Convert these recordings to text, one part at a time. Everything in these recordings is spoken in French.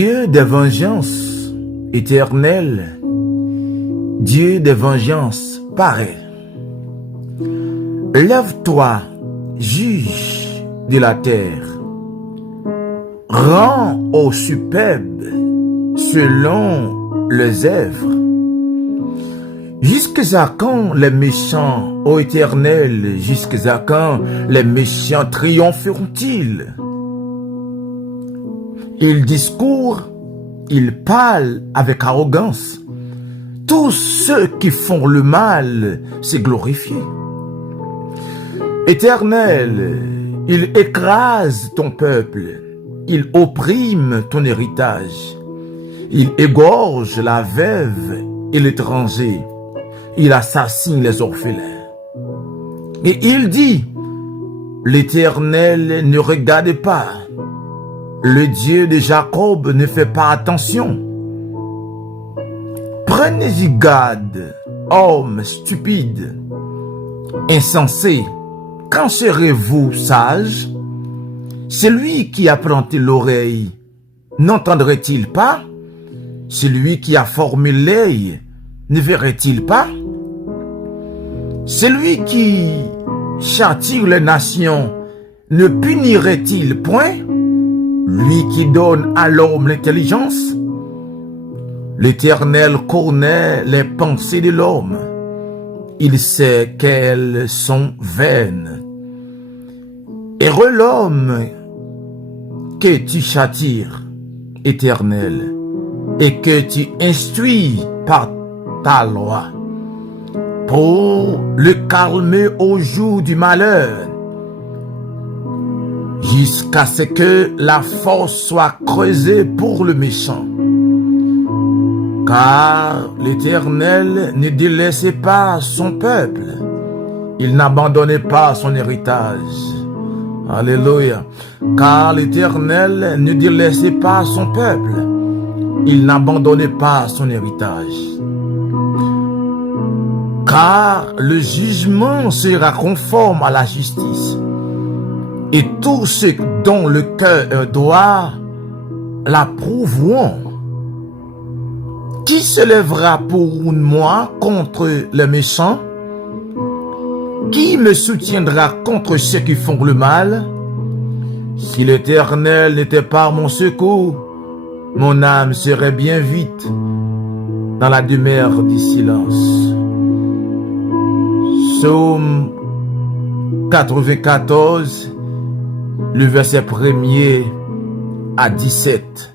Dieu des vengeances éternelles, Dieu des vengeances pareilles. Lève-toi, juge de la terre. Rends aux superbes selon leurs œuvres. Jusqu'à quand les méchants, ô Éternel, jusqu'à quand les méchants triompheront-ils? Ils discourent, ils parlent avec arrogance. Tous ceux qui font le mal se glorifient. Éternel, il écrase ton peuple, il opprime ton héritage, il égorge la veuve et l'étranger, il assassine les orphelins. Et il dit, l'Éternel ne regarde pas, le Dieu de Jacob ne fait pas attention. Prenez-y garde, hommes stupides, insensés. Quand serez-vous sages? Celui qui a planté l'oreille, n'entendrait-il pas? Celui qui a formé l'œil, ne verrait-il pas? Celui qui châtie les nations, ne punirait-il point? Lui qui donne à l'homme l'intelligence? L'Éternel connaît les pensées de l'homme. Il sait qu'elles sont vaines. Heureux l'homme que tu châtires, Éternel, et que tu instruis par ta loi, pour le calmer au jour du malheur, jusqu'à ce que la force soit creusée pour le méchant. Car l'Éternel ne délaissait pas son peuple. Il n'abandonnait pas son héritage. Alléluia. Car l'Éternel ne délaissait pas son peuple. Il n'abandonnait pas son héritage. Car le jugement sera conforme à la justice. Et tous ceux dont le cœur est droit l'approuveront. Qui se lèvera pour moi contre les méchants? Qui me soutiendra contre ceux qui font le mal? Si l'Éternel n'était pas mon secours, mon âme serait bien vite dans la demeure du silence. Psaume 94, le verset 1er à 17.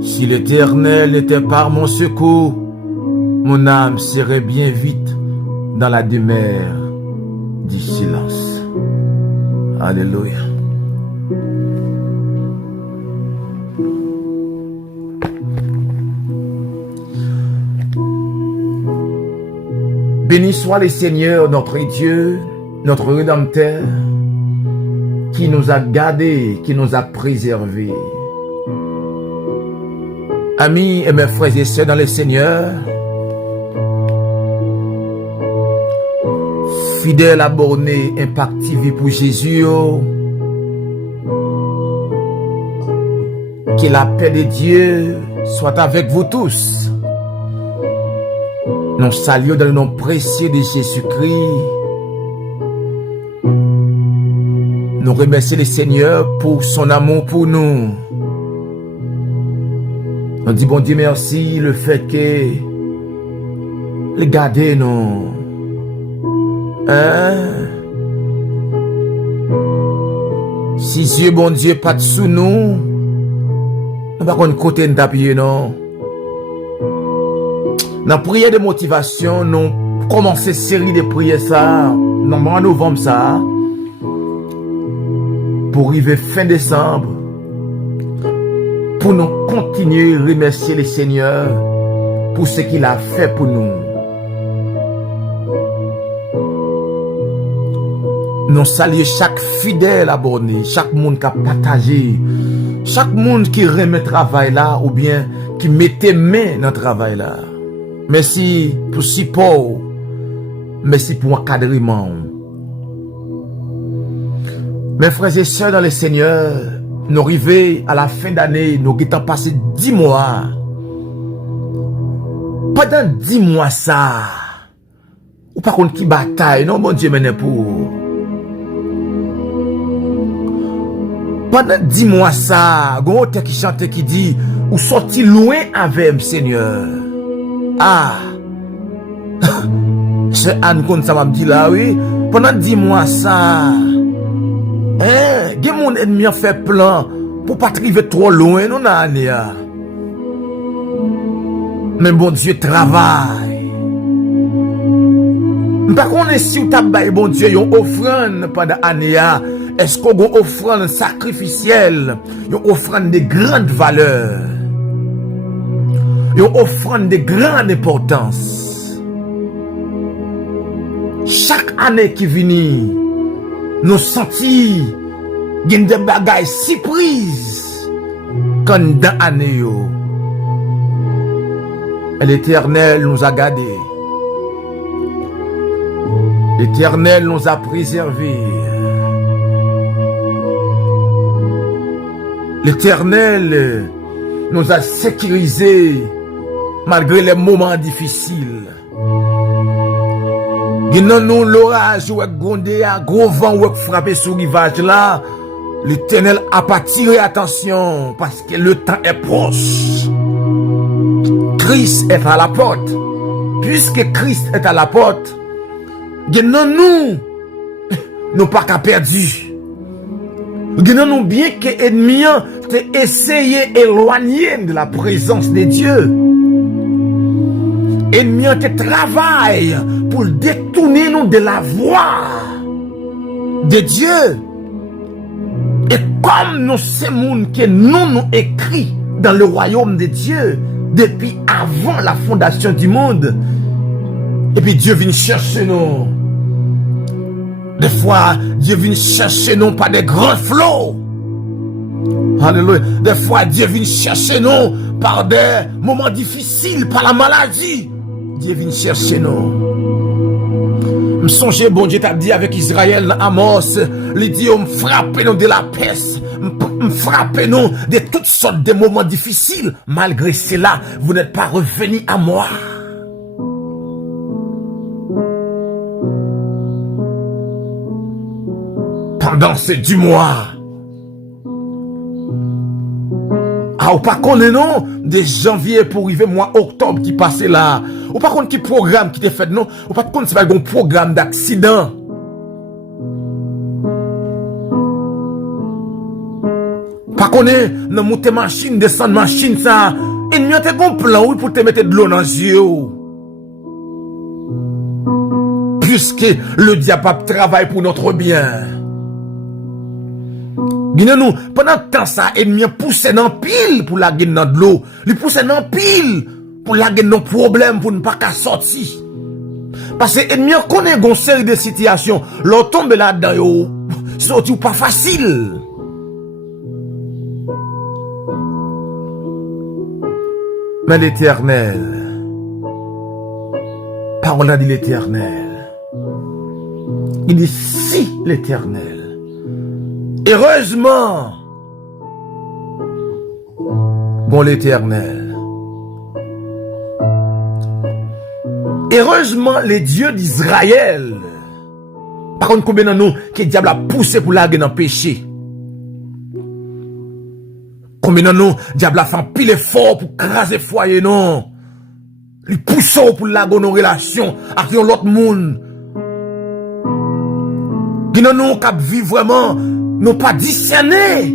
Si l'Éternel n'était pas mon secours, mon âme serait bien vite dans la demeure du silence. Alléluia. Béni soit le Seigneur, notre Dieu, notre Rédempteur, qui nous a gardés, qui nous a préservés. Amis et mes frères et sœurs dans le Seigneur, fidèles abonnés Impact TV pour Jésus, que la paix de Dieu soit avec vous tous. Nous saluons dans le nom précieux de Jésus-Christ. Nous remercions le Seigneur pour son amour pour nous. On dit bon Dieu merci le fait que les garder nous. Si Dieu bon Dieu pas sous nous, nous pas qu'on côté d'appuyer non. Dans prière de motivation, nous commençons série de prières ça, dans mois novembre ça, pour arriver fin décembre. Pour nous continuer à remercier le Seigneur pour ce qu'il a fait pour nous. Nous saluons chaque fidèle abonné, chaque monde qui a partagé, chaque monde qui remet le travail là ou bien qui mettait main dans le travail là. Merci pour support, merci pour encadrement. Mes frères et sœurs dans le Seigneur, nous arrivons à la fin d'année, nous avons passé 10 mois. Pendant 10 mois ça, ou par contre qui bataille, non, mon Dieu, maintenant pour. Pendant 10 mois ça, il y a un autre qui chante qui dit, ou sorti loin avec le Seigneur. Ah! C'est Anne comme ça m'a dit là, oui. Pendant 10 mois ça, mon ennemi a fait plan pour pas arriver trop loin, non, année. Mais bon Dieu travaille. Par contre, si vous avez bon Dieu une offrande pendant l'année, est-ce qu'on a une offrande sacrificielle, une offrande de grande valeur, une offrande de grande importance? Chaque année qui vient, nous sentons des bagailles surprises comme dans l'année. L'Éternel nous a gardés. L'Éternel nous a préservés. L'Éternel nous a sécurisés malgré les moments difficiles. Nous l'orage ou gondé à gros vent ou frappé sur le rivage là, l'Éternel a pas tiré attention parce que le temps est proche. Christ est à la porte. Puisque Christ est à la porte, nous pas qu'à perdu. Nous bien que ennemi t'es essayé éloigner de la présence de Dieu. Ennemi te travaille pour détourner nous de la voie de Dieu. Et comme nous sommes que nous écrit dans le royaume de Dieu depuis avant la fondation du monde, et puis Dieu vient chercher nous. Des fois, Dieu vient chercher nous par des grands flots. Alléluia. Des fois, Dieu vient chercher nous par des moments difficiles, par la maladie. Dieu vient chercher nous. Me songe, bon Dieu t'a dit avec Israël dans Amos, il dit, on frappe nous de la peste, me frappe nous de toutes sortes de moments difficiles. Malgré cela, vous n'êtes pas revenu à moi. Pendant ces 10 mois, ou pas qu'on est non, de janvier pour arriver mois octobre qui passait là, ou pas qu'on qui programme qui t'est fait non, ou pas qu'on c'est pas un programme d'accident. Pas qu'on est dans monter machine, descendre machine ça, et nous avons un plan oui, pour te mettre de l'eau dans les yeux. Puisque le diable travaille pour notre bien. Nous, pendant ce temps, ça, ennemi pousse dans pile pour la gueule dans de l'eau. Il pousse dans pile pour la gueule dans problème pour ne pas qu'à sortir. Parce que ennemi connaît une série de situations. L'on tombe là-dedans, sortir pas facile. Mais l'Éternel, parole a dit l'Éternel. Il dit si l'Éternel. Heureusement, bon l'Éternel. Heureusement, les dieux d'Israël. Par contre, combien de nous que le diable a poussé pour la guerre dans le péché? Combien de nous, le diable a fait pile effort pour craser le foyer, non? Il pousse pour la guerre nos relations avec l'autre monde. Qui nous vivent vraiment. Non pas discerner.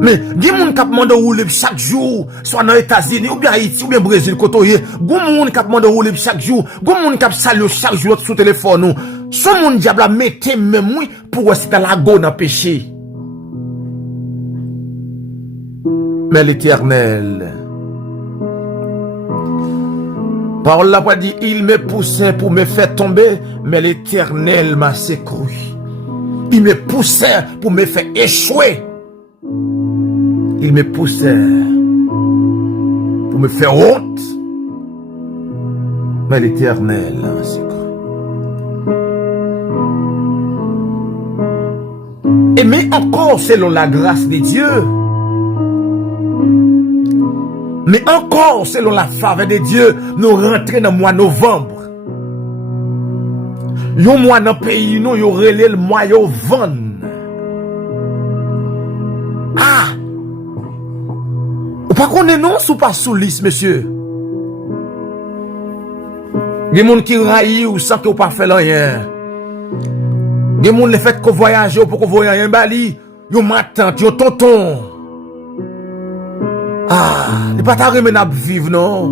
Mais, il y a des gens qui demandent de rouler chaque jour, soit dans les États-Unis, ou bien Haïti, ou bien Brésil, côté. Il y a des gens qui demandent de rouler chaque jour, il y a des gens qui saluent chaque jour sur le téléphone. Ce monde diable a metté même oui pour rester la go dans le péché. Mais l'Éternel, parole la dit, il me poussait pour me faire tomber, mais l'Éternel m'a secouru. Il me poussait pour me faire échouer. Il me poussait pour me faire honte. Mais l'Éternel a secouru. Et mais encore selon la grâce de Dieu. Mais encore selon la faveur de Dieu, nous rentrons dans le mois de novembre. Yon mois dans le pays, nous yon relé le mois yon vend. Ah! Ou pas qu'on dénonce ou pas sous liste, monsieur? Gen moun qui raille ou sans que ou pas fait rien. Gen moun le fait qu'on voyage ou pour qu'on voyage rien bali, yon matante, yon tonton. Ah, il pas ta remenable vivre non.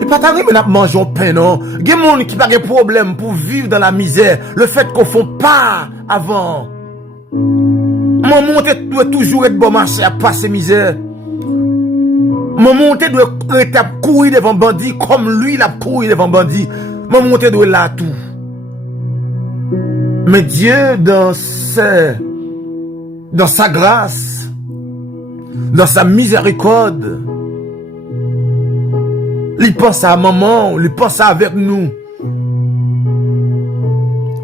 Il pas ta remenable manger pain non. Gen moun qui pas de problème pour vivre dans la misère, le fait qu'on font pas avant. Maman doit toujours être bon marché à passer misère. Maman doit être courir devant bandit comme lui il a couru devant bandit. Maman doit là tout. Mais Dieu dans sa grâce, dans sa miséricorde, il pense à maman, il pense avec nous.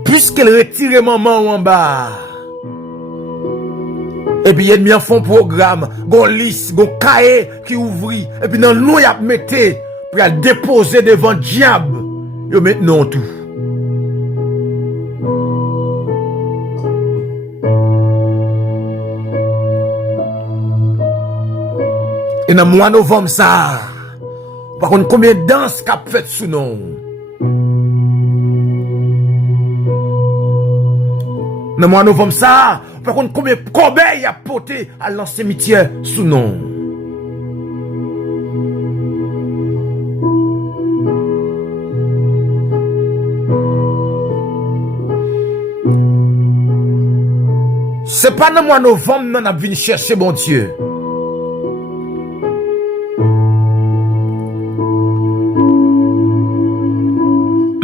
Puisqu'elle retire maman en bas. Et puis, il y a un programme, un liste, un cahier qui ouvre. Et puis, dans nous, il y a metté pour déposer devant le diable. Il met non tout. Et dans le mois de novembre, ça, par contre, combien de danses qu'a fait sous nous? Dans le mois de novembre, ça, par contre, combien de corbeilles a porté à l'ancien cimetière sous nous? C'est pas dans le mois de novembre, nous avons venu chercher bon Dieu.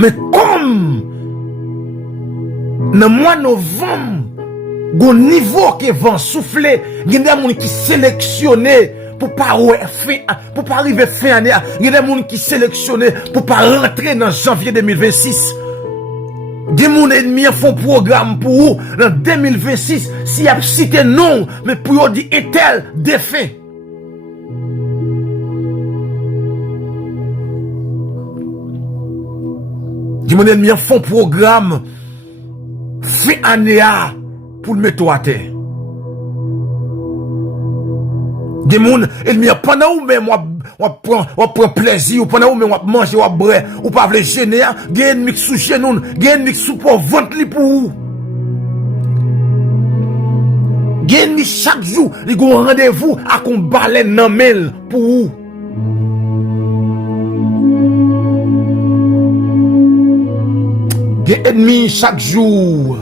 Mais comme dans le mois de novembre, au niveau qui vent souffler, il y a des gens qui sélectionné pour pas arriver fin année, il y a des gens qui sélectionné pour pas rentrer dans janvier 2026. Des gens ennemis font programme pour vous dans 2026 s'il y a cité non, mais pour vous dire un tel défunt. Des gens ennemis font programme fin année pour le mettre à terre. Des gens ennemis pendant ou même on prend plaisir, ou pendant ou même on mange, ou boire, ou pas le gêner, des ennemis sous genou, des ennemis sous pour ventre li pour vous. Des ennemis chaque jour, ils ont rendez-vous à qu'on baleine dans mail pour vous. Des ennemis chaque jour,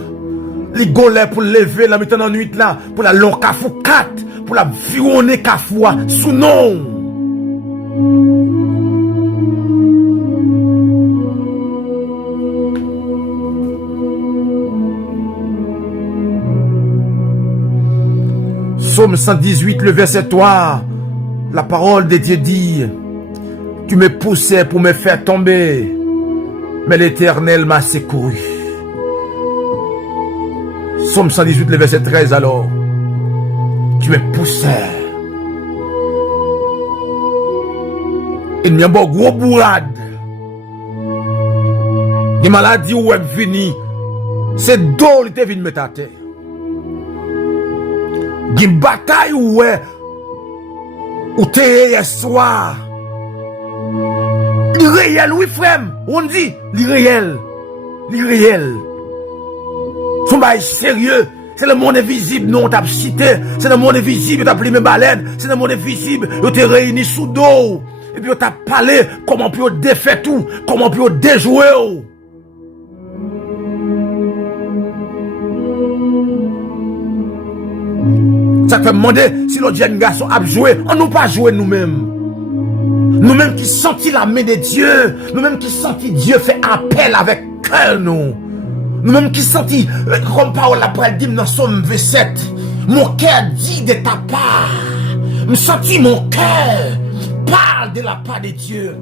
les golets pour lever la mi-temps en nuit là, pour la long cafou 4, pour la vironner cafoua sous nom. Psaume 118, le verset 3, la parole de Dieu dit, tu me poussais pour me faire tomber, mais l'Éternel m'a secouru. Psaume 118, le verset 13 alors, tu me poussais. Il y a un gros bourrade. Des maladies où elle vini, c'est d'eau qui te vient mettre à terre. Des batailles où t'es hier soir. L'irréel, oui frère, on dit l'irréel. L'irréel. Son bail sérieux. C'est le monde invisible, non, on t'a cité. C'est le monde invisible, on t'a pris mes baleines. C'est le monde invisible, on t'a réuni sous dos. Et puis on t'a parlé comment on peut défaire tout, comment on peut déjouer. Ça te fait demander si l'autre jeune garçon a joué, on nous pas jouer nous-mêmes. Nous-mêmes qui sentis la main de Dieu, nous-mêmes qui sentis Dieu fait appel avec cœur, nous. Nous-mêmes qui sentis, comme parole après dit dans Somme 27, mon cœur dit de ta part, me sentis mon cœur parle de la part de Dieu.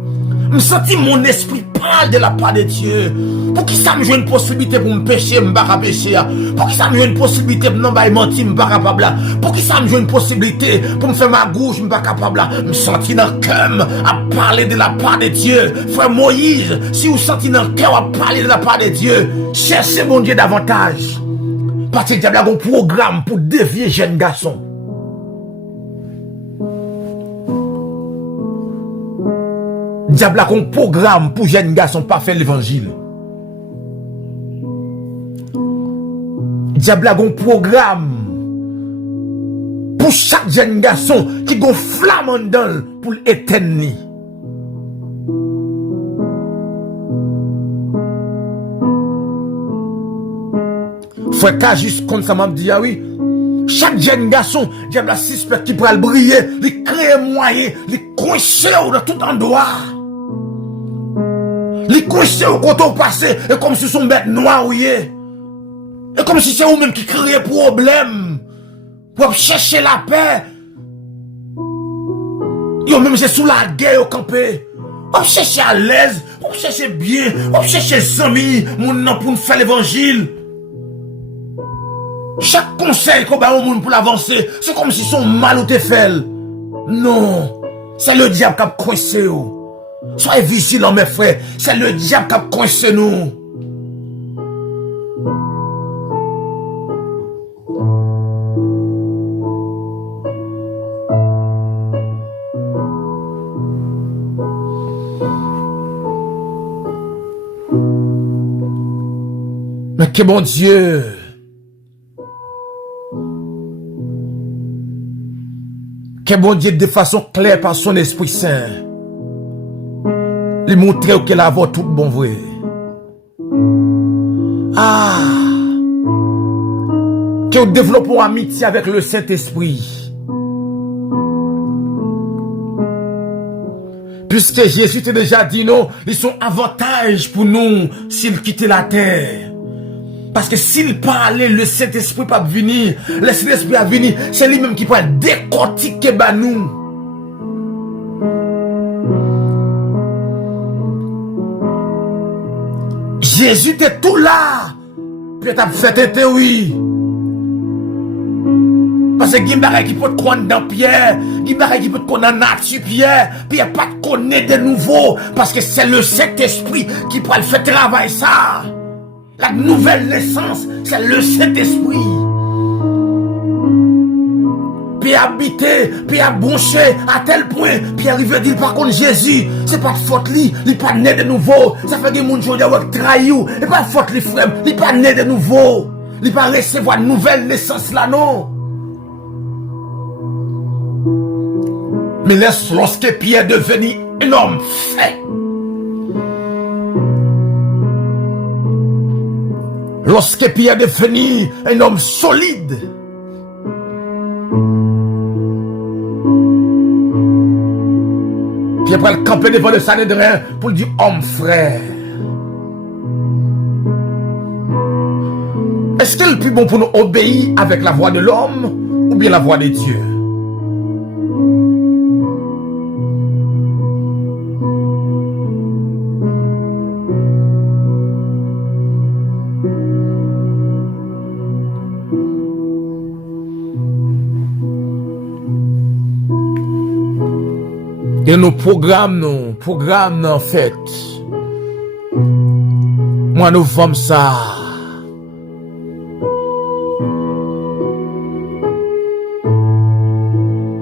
Je sens mon esprit parle de la part de Dieu. Pour qui ça me joue une possibilité pour me pécher, je ne pas pécher. Pour qui ça me joue une possibilité pour ne pas mentir, je ne pas capable. Pour qui ça me joue une possibilité pour me faire ma gauche, je ne pas capable. Je sens dans le cœur à parler de la part de Dieu. Frère Moïse, si vous sentez dans le cœur à parler de la part de Dieu, cherchez mon Dieu davantage. Parce que le diable a un programme pour dévier jeunes garçons. Le diable a un programme pour jeunes garçons pas faire l'évangile. Le diable a un programme pour chaque jeune garçon qui a un flamme dedans pour l'éternité. Frère K, juste comme ça m'a dit, ah oui, chaque jeune garçon, diable a suspect qui pourra le briller, il crée moyen, il coince dans tout endroit. Il coince au côté au passé, et comme si son bête noire, oui. Et comme si c'est vous-même qui crée problème. Pour chercher la paix. Yo même c'est sous la guerre au campé. On cherche à l'aise, on cherche bien, on cherche amis, mon nom pour nous faire l'évangile. Chaque conseil qu'on va au monde pour l'avancer, c'est comme si son mal ou te fait. Non, c'est le diable qui a coincé. Soyez vigilants mes frères, c'est le diable qui a coincé nous. Mais que bon Dieu, que bon Dieu de façon claire par son Esprit Saint, lui montrer qu'elle a tout bon vrai. Ah, que nous développons amitié avec le Saint-Esprit. Puisque Jésus t'a déjà dit non, ils sont avantages pour nous s'il quittait la terre. Parce que s'il parlait, le Saint-Esprit pas venir, le Saint-Esprit a venir, c'est lui-même qui peut décortiquer nous. Jésus était tout là, puis il a fait un oui. Parce que Gimbaré qui peut te connaître dans Pierre, Gimbaré qui peut te connaître dans nature Pierre, puis il n'y a pas de connaître de nouveau, parce que c'est le Saint-Esprit qui peut le faire travailler ça. La nouvelle naissance, c'est le Saint-Esprit. Puis habiter, puis aboncher à tel point, puis arriver à dire par contre Jésus, c'est pas de faute lui, il pas né de nouveau. Ça fait que mon Dieu a trahi ou, c'est pas de faute lui frère, il pas né de nouveau. Il pas recevoir une nouvelle naissance là non. Mais lorsque Pierre est devenu un homme fait, lorsque Pierre est devenu un homme solide, Pierre prend le camper devant le Sanhédrin pour dire homme frère. Est-ce qu'il est plus bon pour nous obéir avec la voix de l'homme ou bien la voix de Dieu? Et nos programmes en fait. Moi, nous faisons ça.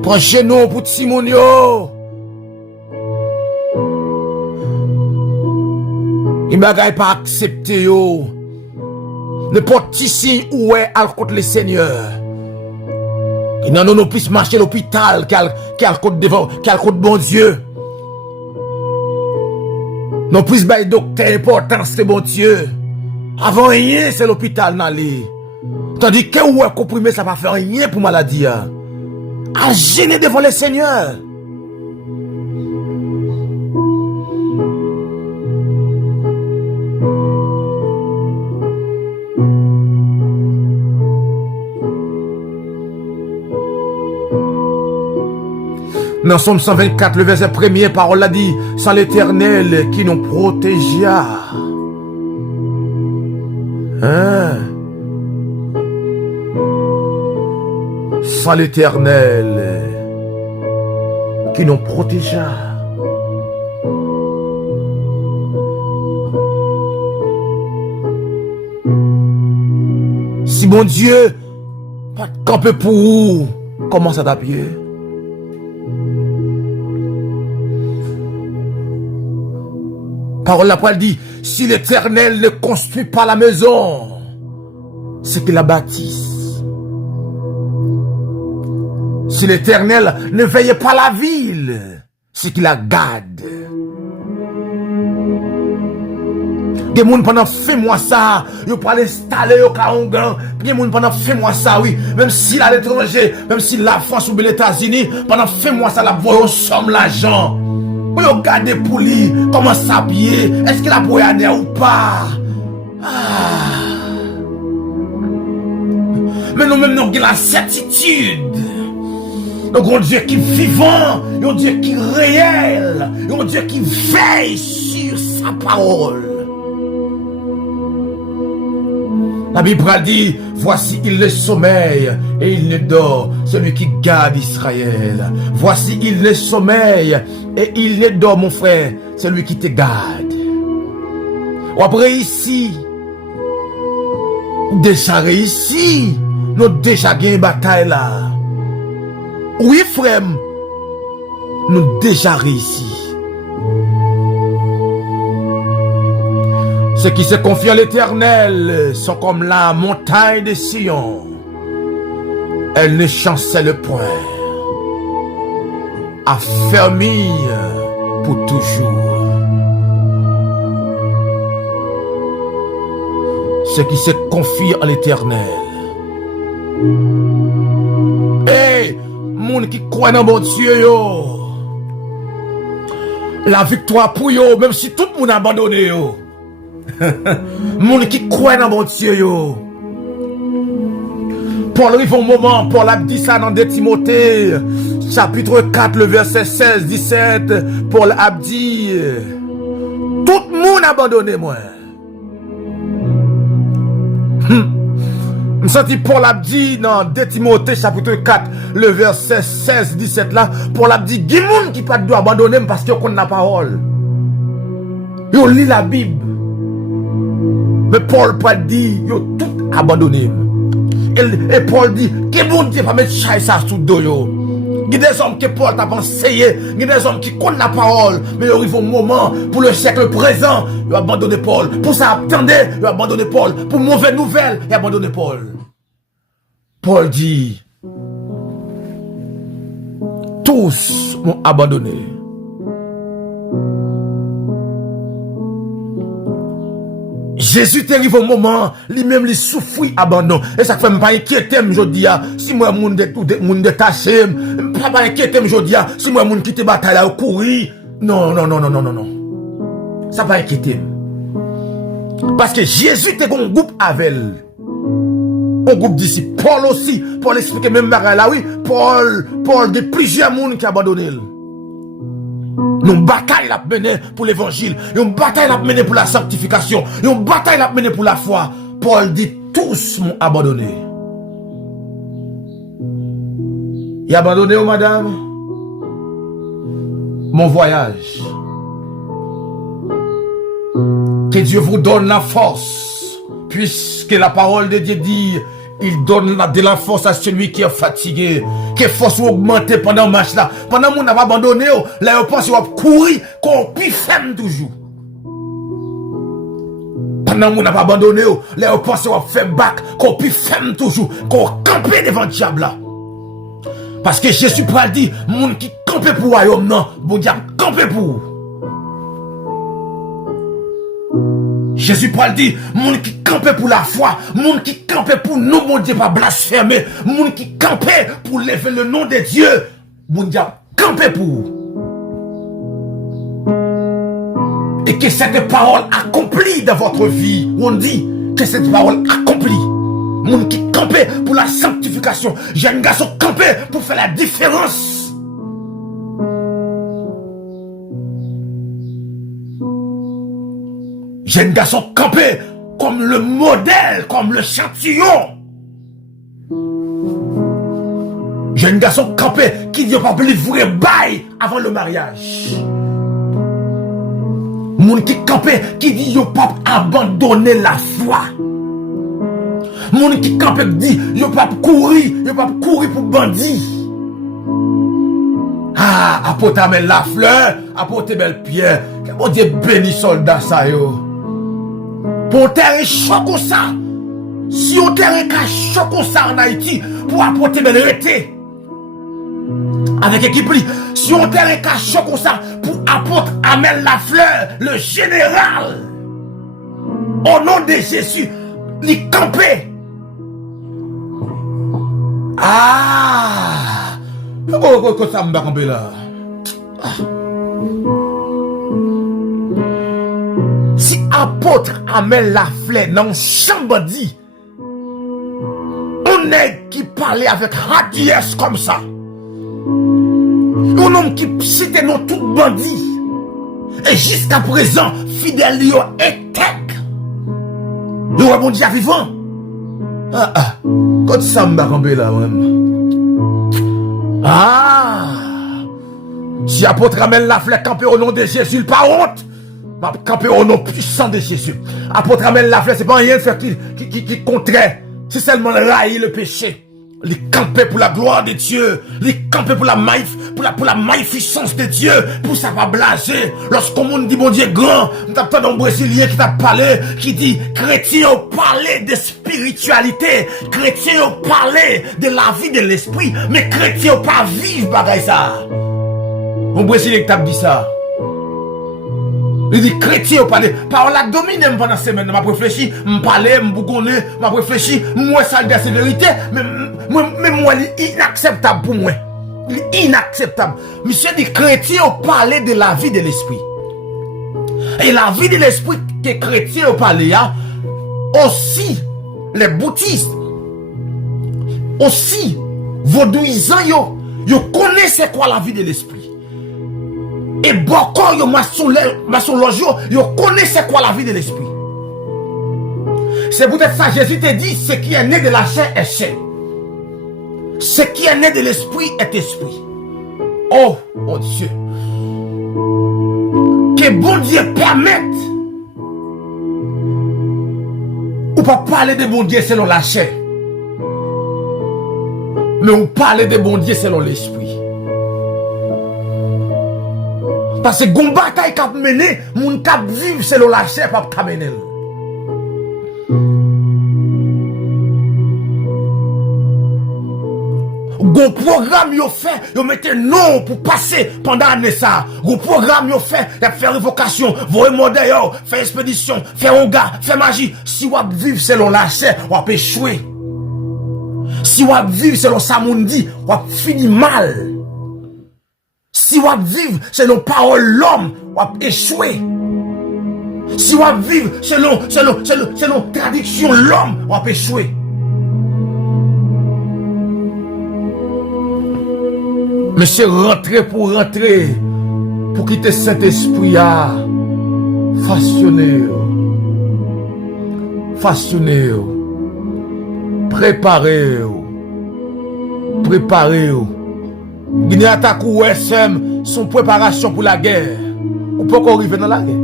Prochain-nous pour Simonio. Il m'a pas accepté yo. N'importe ici où est à contre le Seigneur. Il n'en a pas plus marcher à l'hôpital qu'à le côté devant, qu'à le côté bon Dieu. Non plus bail docteur importance c'est bon Dieu. Avant rien c'est l'hôpital n'allez. Tandis que ouais comprimé ça va faire rien pour maladie. À gêner devant le Seigneur. Dans Somme 124, le verset 1er, parole a dit, sans l'Éternel qui nous protégea. Hein? Sans l'Éternel qui nous protégea. Si bon Dieu, pas de camper pour vous, comment ça t'appuie? Parole la parole dit, si l'Éternel ne construit pas la maison, c'est qu'il la bâtisse. Si l'Éternel ne veille pas la ville, c'est qu'il la garde. Des gens pendant fait moi ça, ils pas l'installer au Kaongan. Des gens pendant fait moi ça, oui. Même si à l'étranger, même si la France ou les États-Unis, pendant fait moi ça, la voyons somme l'argent. Vous regardez pour lui, comment s'habiller, est-ce qu'il a pour aller ou pas? Mais nous-mêmes, nous avons la certitude. Nous avons un Dieu qui est vivant, un Dieu qui est réel, un Dieu qui veille sur sa parole. La Bible dit, voici il le sommeille et il ne dort, celui qui garde Israël. Voici il le sommeille et il ne dort, mon frère, celui qui te garde. Ou après ici, déjà réussi, nous déjà gagné bataille là. Oui frère, nous déjà réussi. Ceux qui se confient à l'Éternel sont comme la montagne de Sion. Elle ne chancelle point. Affermie pour toujours. Ceux qui se confient à l'Éternel. Hey, monde qui croit dans mon Dieu, yo. La victoire pour yo, même si tout le monde a abandonné yo. Moun qui croit dans mon Dieu yo. Paul arrive au moment, Paul a dit ça dans 2 Timothée chapitre 4 le verset 16-17. Paul a dit tout le monde a abandonné moi. Je sens Paul a dit dans 2 Timothée chapitre 4 le verset 16-17 là, Paul a dit il y a des gens qui pas doit abandonner parce qu'ils connaissent la parole. Ils lisent la Bible. Mais Paul pas dit, yo tout abandonné. Et Paul dit, que bon Dieu pas mettre chai ça sous dos yo. Il y a des hommes que Paul t'a conseillé, il y a des hommes qui connaissent la parole, mais il arrive un moment, pour le siècle présent, ils ont abandonné Paul. Pour ça, attendez, ils ont abandonné Paul. Pour mauvaise nouvelle, ils ont abandonné Paul. Paul dit, tous m'ont abandonné. Jésus t'arrive au moment, lui-même, il souffre abandon. Et ça fait pas inquiéter, je dis, si moi, moun détaché, pas inquiéter, je dis, si moi, moun quitte bataille là, courir. Non. Ça pas inquiéter. Parce que Jésus était un groupe avec elle. Un groupe d'ici. Paul aussi. Paul explique même là, oui. Paul, de plusieurs moun qui abandonné. Une bataille à mener pour l'évangile, une bataille à mener pour la sanctification, une bataille à mener pour la foi. Paul dit tous m'ont abandonné. Il a abandonné, oh madame, mon voyage. Que Dieu vous donne la force, puisque la parole de Dieu dit, il donne de la force à celui qui est fatigué, qui est force augmentée pendant le match là. Pendant que vous avez abandonné, là vous pensez que vous courir, qu'on puisse faire toujours. Pendant que vous avez abandonné, là vous pensez que vous faire back, qu'on puisse faire toujours, qu'on camper devant le diable là. Parce que Jésus Paul dit, monde qui campe pour le royaume, non, bon Dieu campe pour vous. Jésus Paul dit, monde qui campait pour la foi, monde qui campait pour nous, mon Dieu, pas blasphémer, monde qui campait pour lever le nom de Dieu, mon Dieu, campait pour. Et que cette parole accomplie dans votre vie, on dit que cette parole accomplie. Monde qui campait pour la sanctification, j'ai un garçon campé pour faire la différence. Jeune garçon campé comme le modèle, comme le châtillon. Jeune garçon campé qui dit pas livrer bail avant le mariage. Moun qui campé qui dit yo pas abandonner la foi. Moun qui campé qui dit yo pas courir pour bandit. Ah, apporte amène la fleur, apporte belle pierre. Que bon Dieu béni soldat ça yo. Pour terre chaud comme ça. Si on terre chaud comme ça en Haïti pour apporter belle rété. Avec équipe, si on terre chaud comme ça pour apporter amène la fleur, le général. Au nom de Jésus, il campé. Ah! Pourquoi ça m'a campé là? Si apôtre amène la fleur dans chambre dit, on est qui parlait avec radiesse comme ça. Un homme qui cite nos tout bandits. Et jusqu'à présent, fidèle yo étec. Yo a bon Dieu vivant. Quand ça m'a campé là même. Ah! Si apôtre ramène la flèche campé au nom de Jésus, pas honte. Ma campé au nom puissant de Jésus. Apôtre ramène la flèche, c'est pas rien faire qui contraire. C'est seulement railler le péché. Les camper pour la gloire de Dieu. Les camper pour la magnificence de Dieu. Pour ça va blaser. Lorsqu'on monde dit bon Dieu grand, nous avons un Brésilien qui t'a parlé, qui dit chrétien au parler de spiritualité. Chrétien au parler de la vie de l'esprit. Mais chrétien au pas vivre bagaille ça. Un Brésilien qui t'a dit ça. Il dit chrétien au parler. Par la domine pendant la semaine. M'a réfléchi, m'parler, m'bougonner, m'a réfléchi, moi ça de la sévérité, mais moi inacceptable pour moi. Inacceptable. Monsieur dit chrétien au parler de la vie de l'esprit. Et la vie de l'esprit que chrétien au parler aussi les bouddhistes aussi vaudouisants yo connaissent quoi la vie de l'esprit. Et beaucoup yo maçon yo connaissent quoi la vie de l'esprit. C'est peut-être ça Jésus te dit, ce qui est né de la chair est chair. Ce qui est né de l'esprit est esprit. Oh mon Dieu. Que bon Dieu permette. Ou pas parler de bon Dieu selon la chair. Mais on parle de bon Dieu selon l'esprit. Parce que gon bataille k'ap mené, moun k'ap vivre selon la chair pas k'ap mené. Gon programme yo fait, yo mette non pour passer pendant l'année ça. Gon programme yo fait, y a faire révocation, voyer modèle yo, faire expédition, faire onga, faire magie. Si wap vivre selon la chair, wap échouer. Si wap vivre selon sa moun dit, wap fini mal. Si wap vivre selon parole l'homme, wap échouer. Si wap vivre selon traduction l'homme, wap échouer. Monsieur rentrer pour quitter cet esprit à façonner, préparer. Guinée attaque ou SM son préparation pour la guerre. Ou pas qu'on arrive dans la guerre.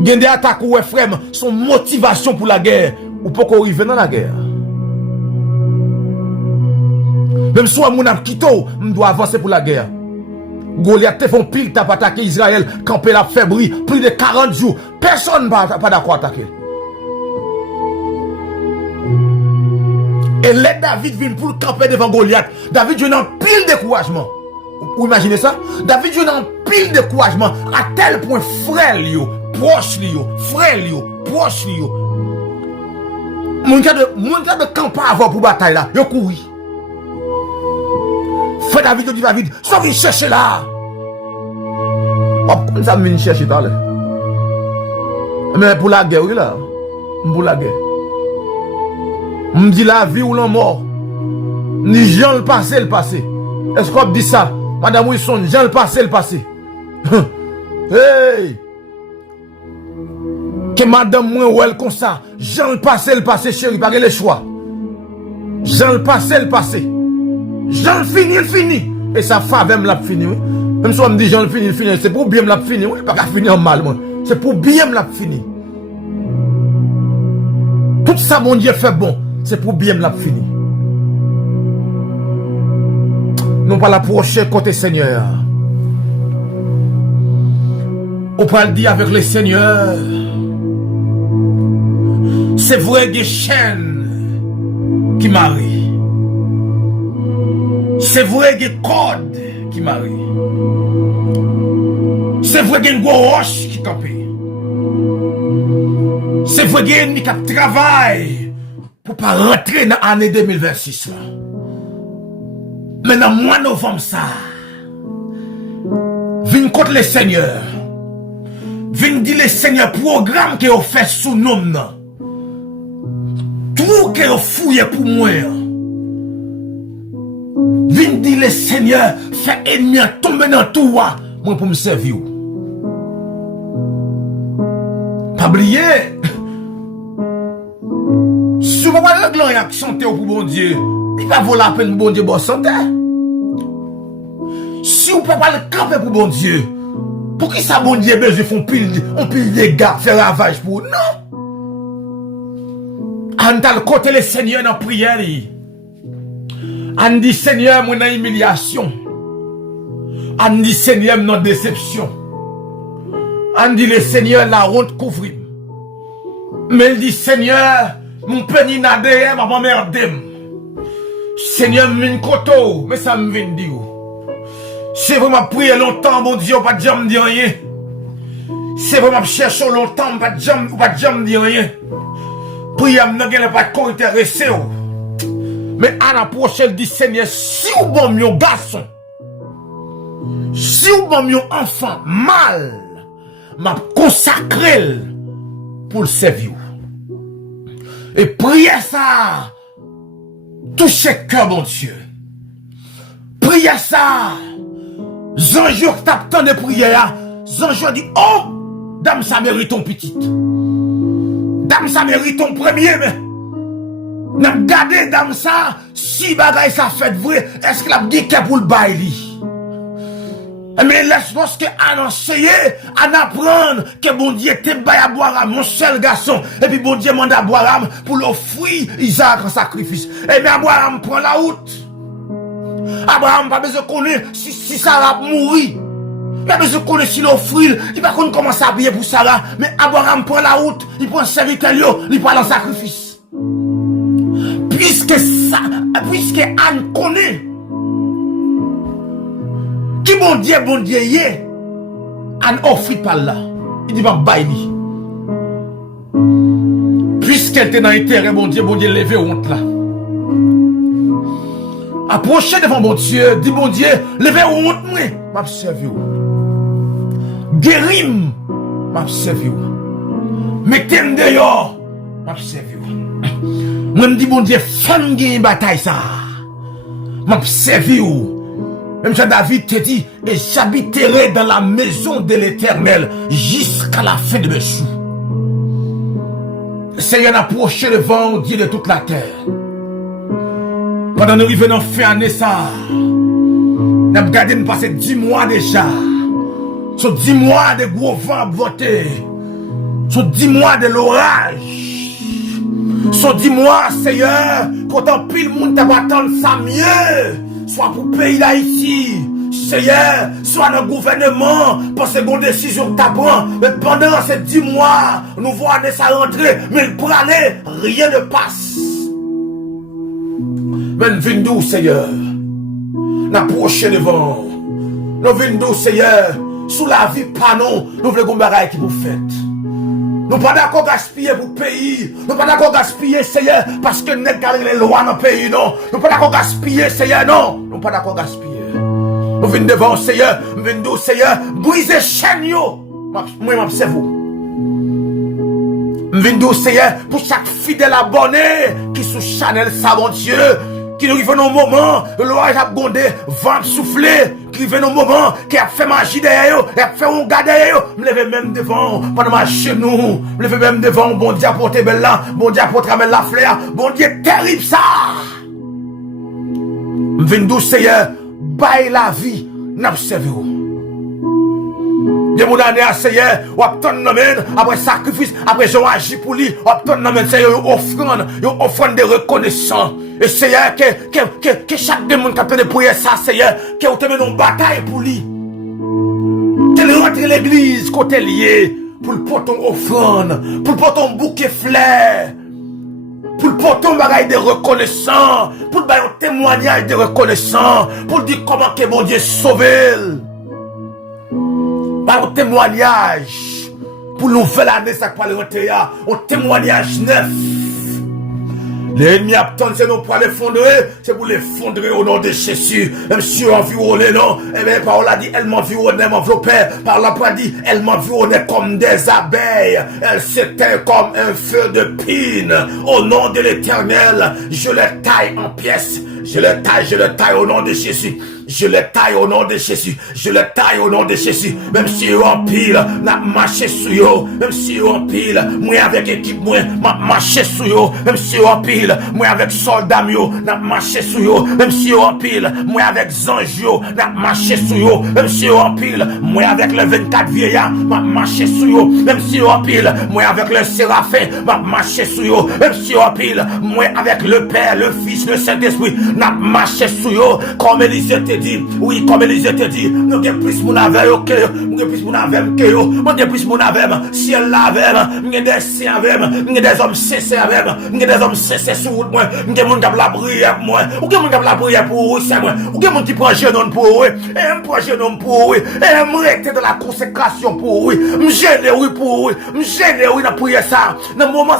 Guinée attaque ou FM son motivation pour la guerre. Ou pas qu'on arrive dans la guerre. Même si on a quitté, on doit avancer pour la guerre. Goliath te font pile, t'as pas attaqué Israël, campé la fébrile, plus de 40 jours. Personne n'a pas d'accord attaquer. Et là, David vient pour camper devant Goliath. David vient en pile de découragement. Vous imaginez ça? David vient en pile de découragement à tel point frère Lio, proche Lio, frère Lio, proche Lio. Mon gars de camper avant pour bataille là, yo couru. Frère David dit David, ça vient chercher là. Comme ça vient chercher là. Mais pour la guerre, oui là. Pour la guerre. On dit la vie ou la mort. Ni Jean le passé. Est-ce qu'on dit ça? Madame Wilson, Jean le passé. Hey! Que madame moi ou elle comme ça. J'en le passé, chérie, pas le choix. J'en le passé. J'en le fini. Et sa femme l'a fini, oui. Même si on me dit j'en le fini, c'est pour bien me l'a fini, oui. Pas qu'à finir mal, moi. C'est pour bien me l'a fini. Tout ça, mon Dieu, fait bon. C'est pour bien me l'a fini. Nous pas l'approcher côté Seigneur. On peut le dire avec le Seigneur. C'est vrai des chaînes qui marient. C'est vrai des cordes qui marient. C'est vrai qu'il y a une grosse roche qui campe. C'est vrai qu'il y a une qui travaille pour pas rentrer dans l'année 2026. Mais dans le mois de novembre, ça, viens contre le Seigneur. Viens dire le Seigneur programme qu'il a fait sous nous. Tout qu'il a fouillé pour moi. Viens dire le Seigneur fait ennemi tomber dans tout. Moi pour me servir. Pas oublier. Si vous ne pouvez pas chanter pour bon Dieu, il va vaut la peine pour bon Dieu bonne santé. Si vous ne pouvez pas le camper pour bon Dieu, pour qui ça bon Dieu besoin font pile de gars faire ravage pour non. On t'a le côté le Seigneur dans la prière. On dit Seigneur moi dans humiliation. On dit Seigneur dans déception. On dit le Seigneur la honte couvre. Mais il dit Seigneur mon pénis n'a derrière ma mère dem. Seigneur min koto mais ça me vient dire. C'est vraiment prier longtemps mon Dieu pas jamais dire rien. C'est vraiment chercher longtemps pas jamais dire rien. Prier n'a pas de intéressé. Mais à l'approche elle dit Seigneur si ou bon mon garçon. Si ou bon mon enfant mal m'a consacré pour le servir. Et priez ça. Touchez le cœur, mon Dieu. Priez ça. Zanjou qui t'attend de prier. Zanjou dit, oh, dame, ça mérite ton petite. Dame, ça mérite ton premier, mais. N'a gardé dame ça, si bagay ça fait vrai, est-ce qu'il a dit qu'il pour le baili? Mais laisse-moi ce qu'on a essayé, à apprendre que bon Dieu te baille à boire mon seul garçon. Et puis bon Dieu mande à boire pour l'offrir Isaac en sacrifice. Et bien Abraham prend la route. Abraham pas besoin de connaître si Sarah mourir. Pas besoin de connaître si l'offrir. Il va connaître comment s'habiller pour Sarah. Mais Abraham prend la route. Il prend serviteur, il prend en sacrifice. Puisque Anne connaît. Qui bon Dieu yé, an offrit par là. Il dit, bah, baili. Puisqu'elle était dans l'intérêt, bon Dieu, levé honte là. Approchez devant bon Dieu, dit bon Dieu, levé honte, moi, m'a servi. Guérim, m'a servi. Mettez-moi dehors, m'a servi. Moi, me dit bon Dieu, femme qui bataille ça. M'a servi. Même Jean David te dit, et j'habiterai dans la maison de l'Éternel jusqu'à la fin de mes jours. Le Seigneur a approché le vent, Dieu de toute la terre. Pendant nous revenons fin année ça, nous avons gardé nous passer 10 mois déjà. Sur 10 mois de gros vent à voter. Sur 10 mois de l'orage. Sur 10 mois, Seigneur, pourtant pile le monde t'a attendre ça mieux. Soit pour le pays d'Haïti, Seigneur, soit dans le gouvernement, parce que une décision que tu prends. Mais pendant ces 10 mois, nous voyons ça rentrer, mais pour aller, rien ne passe. Mais nous venons d'où, Seigneur? N'approche devant. Nous venons d'où, Seigneur? Sous la vie, pas non, nous voulons qu'on bagaille qui vous faites. Nous pas d'accord gaspiller pour le pays. Nous pas d'accord gaspiller, Seigneur, parce que nous n'avons les lois dans le pays, non. Nous pas d'accord gaspiller, Seigneur, non. Nous pas d'accord gaspiller. Nous venons devant, Seigneur. Nous venons d'où, Seigneur. Briser chaîne, yo. Moi, m'observe vous. Nous venons d'où, Seigneur, pour chaque fidèle abonné qui sous Chanel, ça, mon Dieu. qui arrive dans un moment, l'orage a gondé, vent soufflé, qui arrive dans un moment, qui a fait magie derrière eux, qui a fait un gars derrière eux, me lever même devant, pendant ma genou, me lever même devant, bon Dieu apporter belle là, bon Dieu apporter la fleur, bon Dieu terrible ça. M'vin douce Seigneur, baille la vie, n'observe vous. De mon année à Seigneur, ou obtenir nomen, après sacrifice, après j'ai agi pour lui, obtenir nomen, Seigneur, une offrande de reconnaissance. Et Seigneur, que chaque démon qui a fait de prier ça, Seigneur, que vous tenez une bataille pour lui. Qu'elle rentre l'église, côté lié, pour le porter une offrande, pour le porter un bouquet fleurs, pour le porter un bagage de reconnaissance, pour le un témoignage de reconnaissance, pour dire comment que mon Dieu sauvé. Par un témoignage pour nouvelle année, ça va rentrer, un témoignage neuf. L'ennemi attend, c'est non pour l'effondrer, c'est pour l'effondrer au nom de Jésus. Même si on environné, non, eh bien, parole a dit, elle m'environnait, m'enveloppait. Par la parole a dit, elle m'environnait comme des abeilles. Elle s'éteint comme un feu de pine. Au nom de l'Éternel, je le taille en pièces. Je le taille au nom de Jésus. Je le taille au nom de Jésus. Je le taille au nom de Jésus. Même si on en pile, n'a marché sur yo. Même si on en pile, moi avec équipe, moi, m'a marché sur yo. Même si on en pile, moi avec soldats, yo, n'a marché sur yo. Même si on en pile, moi avec anges, yo, n'a marché sur yo. Même si on en pile, moi avec le 24 vieillard, m'a marché sur yo. Même si on en pile, moi avec le séraphin, m'a marché sur yo. Même si on en pile, moi avec le Père, le Fils, le Saint-Esprit, n'a marché sur yo. Comme Élisée te dit, oui, comme Élisée te dit, nous avons plus mon avec que yo, nous avons plus mon avec que yo, nous avons plus mon avec, si elle l'avait, nous avons des saints avec, nous avons des hommes sincères avec, nous avons des hommes sincères sur route, nous avons des gens qui la prière pour moi, ou des gens qui la prière pour eux, c'est moi, ou des gens qui prennent genou pour eux, et me prend genou pour eux, et me rester dans la consécration pour eux, me gêner pour eux, me gêner dans la prière ça, dans le moment,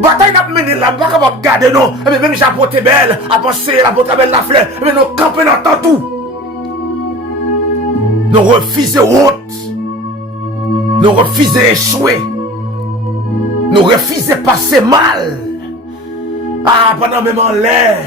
bataille n'a mené là, pas capable de garder non, mais même j'apporte belle, à penser la porte belle la fleur, mais nous camper dans tout. Nous refusons honte. Nous refusons échouer. Nous refusons passer mal. Ah, pendant même en l'air,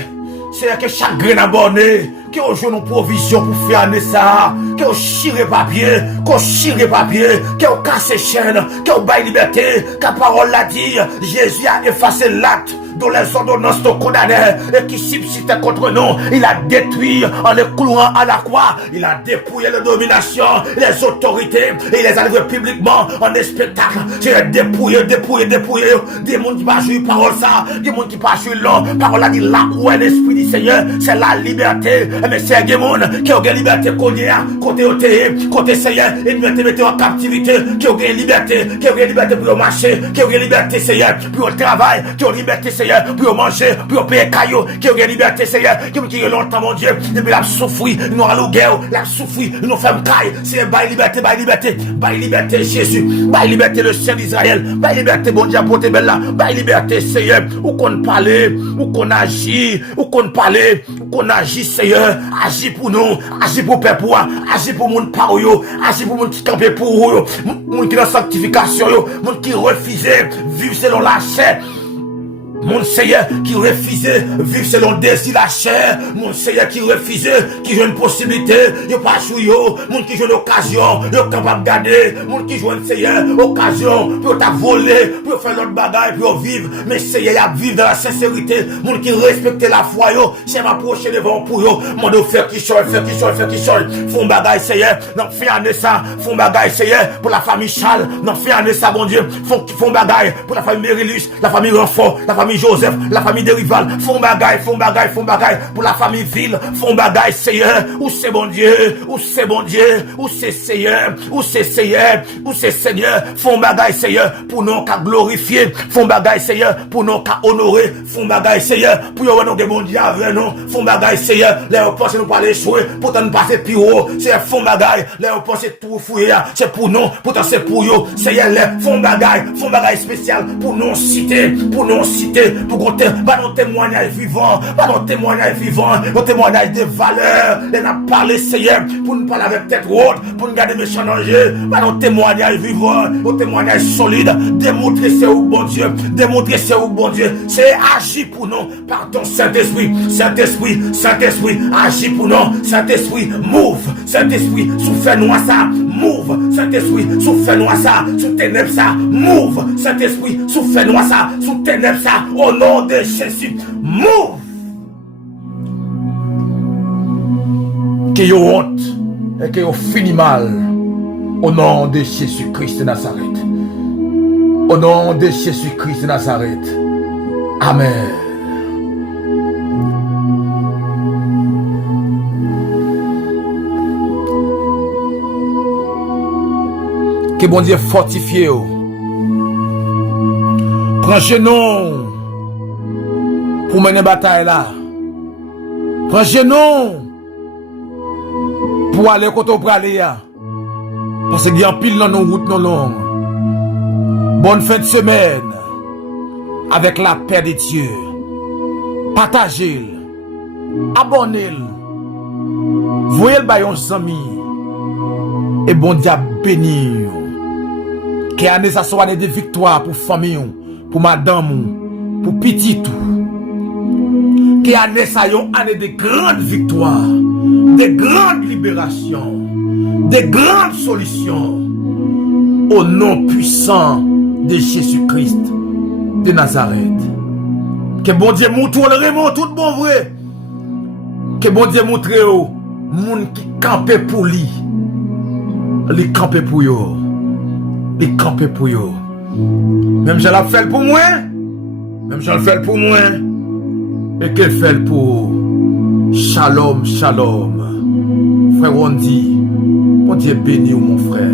c'est que chaque grain abonné, que on joue nos provisions pour faire année ça, que on chire papier, qu'on chire papier, que on casse chaîne, que on baille liberté, que la parole l'a dit, Jésus a effacé l'acte dont les ordonnances te condamnaient et qui subsistait contre nous. Il a détruit en les clouant à la croix. Il a dépouillé les dominations, les autorités et il les a livrés publiquement en des spectacles. J'ai dépouillé des gens qui pas jouer parole ça, des gens qui pas jouer l'homme. Parole a dit là où est l'esprit du Seigneur, c'est la liberté. Mais c'est des gens qui ont une liberté côté Seigneur, et nous mettons en captivité, qui ont une liberté, pour marcher, qui ont une liberté Seigneur, pour le travail, qui ont une liberté Seigneur, pour manger, pour payer caillou, qui ont une liberté Seigneur, qui ont longtemps mon Dieu, depuis la souffrir, nous allons guerre, la souffrir, nous faisons caille, c'est bail liberté Jésus, bail liberté le Saint d'Israël, bail liberté bon Dieu apporter belle là, bail liberté Seigneur, où qu'on parle, où qu'on agit, où qu'on parle, où qu'on agit Seigneur, agis pour nous, agis pour peuple, agis pour mon parole, agis pour mon qui campe pour eux, mon qui dans sanctification, mon qui refusait vivre selon la chair. Mon Seigneur qui refusait vivre selon le désir la chair. Mon Seigneur qui refusait, qui joue une possibilité, il pas joué, mon qui joue une occasion, il est capable de garder, mon qui joue un Seigneur, occasion, pour t'a volé, pour faire notre bagaille, pour vivre. Mais Seigneur, il a vivre dans la sincérité, mon qui respecte la foi, c'est m'approcher devant pour eux, mon de faire qui change, font bagaille Seigneur, non, fait année ça, font bagaille Seigneur, pour la famille Charles, non, fait année ça, bon Dieu, font bagaille, pour la famille Mérilus, la famille Renfort, la famille Joseph, la famille de Rival, font bagaille, pour la famille Ville, font bagaille, Seigneur, où c'est bon Dieu, où c'est bon Dieu, où c'est Seigneur, font bagaille, Seigneur, pour nous qu'à glorifier, font bagaille, Seigneur, pour nous qu'à honorer, font bagaille, Seigneur, pour nous que bon Dieu avec nous, font bagaille, Seigneur, les pensez nous pas échouer, pourtant nous passer plus haut, c'est font bagaille, les pensez tout fouiller, c'est pour nous, pourtant c'est pour eux, Seigneur, les font bagaille spécial, pour nous citer, côté, pour pas nos témoignages vivants, pas nos témoignages vivants, nos témoignages de valeur. Et n'a parlé, Seigneur, pour nous parler avec tête haute, pour nous garder méchants dangers, pas nos témoignages vivants, nos témoignages solides, démontrer c'est où bon Dieu, démontrer c'est où bon Dieu, c'est agir pour nous, par ton Saint-Esprit, Saint-Esprit, Saint-Esprit, agis pour nous, Saint-Esprit, move, Saint-Esprit, sous fait-nous ça, move, Saint-Esprit, sous fait-nous ça, sous ténèbres ça, move, Saint-Esprit, sous fait-nous ça, sous ténèbres ça, au nom de Jésus, move. Que yo honte et que yo fini mal, au nom de Jésus-Christ de Nazareth. Au nom de Jésus-Christ de Nazareth. Amen. Que bon Dieu fortifie. Prends genou pour mener bataille là. Prends genou pour aller côté pour aller là. Parce qu'il y a pile dans nos routes non longues. Bonne fin de semaine avec la paix de Dieu. Partagez-le. Abonnez-le. Voyez le baillon amis. Et bon Dieu béni. Que année ça soit année de victoire pour famille, pour madame, pour petit tout. Que année ça soit année de grandes victoires, de grandes libérations, de grandes solutions. Au nom puissant de Jésus-Christ de Nazareth. Que bon Dieu montre vraiment tout bon vrai. Que bon Dieu montre au monde qui campe pour lui. Les camper pour yo. Les camper pour yo. Même je l'ai fait pour moi. Même je l'ai fait pour moi. Et qu'elle fait pour Shalom, shalom. Frère Randy, bon Dieu béni mon frère.